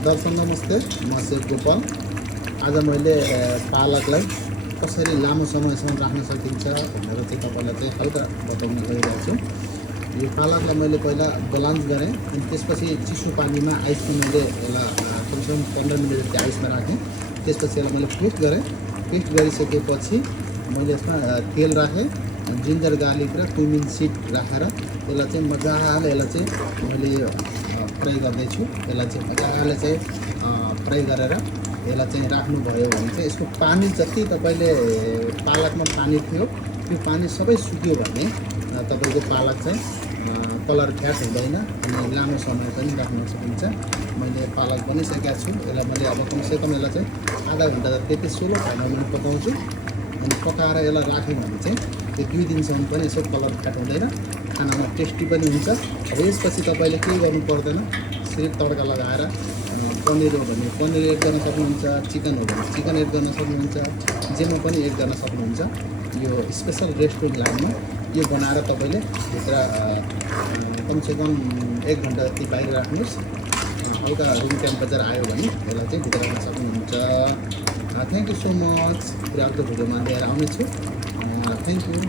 दर्शक नमस्ते, म शेफ गोपाल। आज मैले पालकलाई कसरी लामो समयसम्म राख्न सकिन्छ भनेर चाहिँ तपाईँलाई चाहिँ हल्का बताउन गइरहेको छु। यो पालकलाई मैले पहिला ब्लान्च गरेँ अनि त्यसपछि चिसो पानीमा आइसमा मैले यसलाई कमसेकम 15 मिनट जति आइसमा राखेँ। त्यसपछि यसलाई मैले पेस्ट गरेँ। पेस्ट गरिसकेपछि मैले यसमा तेल राखेँ, जिन्जर गार्लिक र क्युमिन सिड राखेर यसलाई चाहिँ मजाले यसलाई चाहिँ मैले फ्राई गर्दैछु। यसलाई चाहिँ मजाले चाहिँ फ्राई गरेर यसलाई चाहिँ राख्नुभयो भने चाहिँ यसको पानी जति तपाईँले पालकमा पानी थियो त्यो पानी सबै सुक्यो भने तपाईँको पालक चाहिँ कलर फ्याट हुँदैन अनि लामो समय पनि राख्न सकिन्छ। मैले पालक बनिसकेको छु। यसलाई मैले अब कमसेकम यसलाई चाहिँ आधा घन्टा त्यति सोलो खानामा पकाउँछु अनि पकाएर यसलाई राख्यो भने चाहिँ त्यो 2 दिनसम्म पनि यसो कलर फ्याट हुँदैन, खानामा टेस्टी पनि हुन्छ। अब यसपछि तपाईँले केही गर्नु पर्दैन, सिर्फ तड्का लगाएर पनिर हो भने पनिर एड गर्न सक्नुहुन्छ, चिकन हो भने चिकन एड गर्न सक्नुहुन्छ, जेमा पनि एड गर्न सक्नुहुन्छ। यो स्पेसल रेस्टुरेन्ट लाइनमा यो बनाएर तपाईँले भित्र कमसेकम 1 घन्टा जति बाहिर राख्नुहोस्। हल्का रुम टेम्परेचर आयो भने यसलाई चाहिँ भित्र राख्न सक्नुहुन्छ। Thank you so much. अर्को भिडियोमा लिएर आउनेछु। Thank you.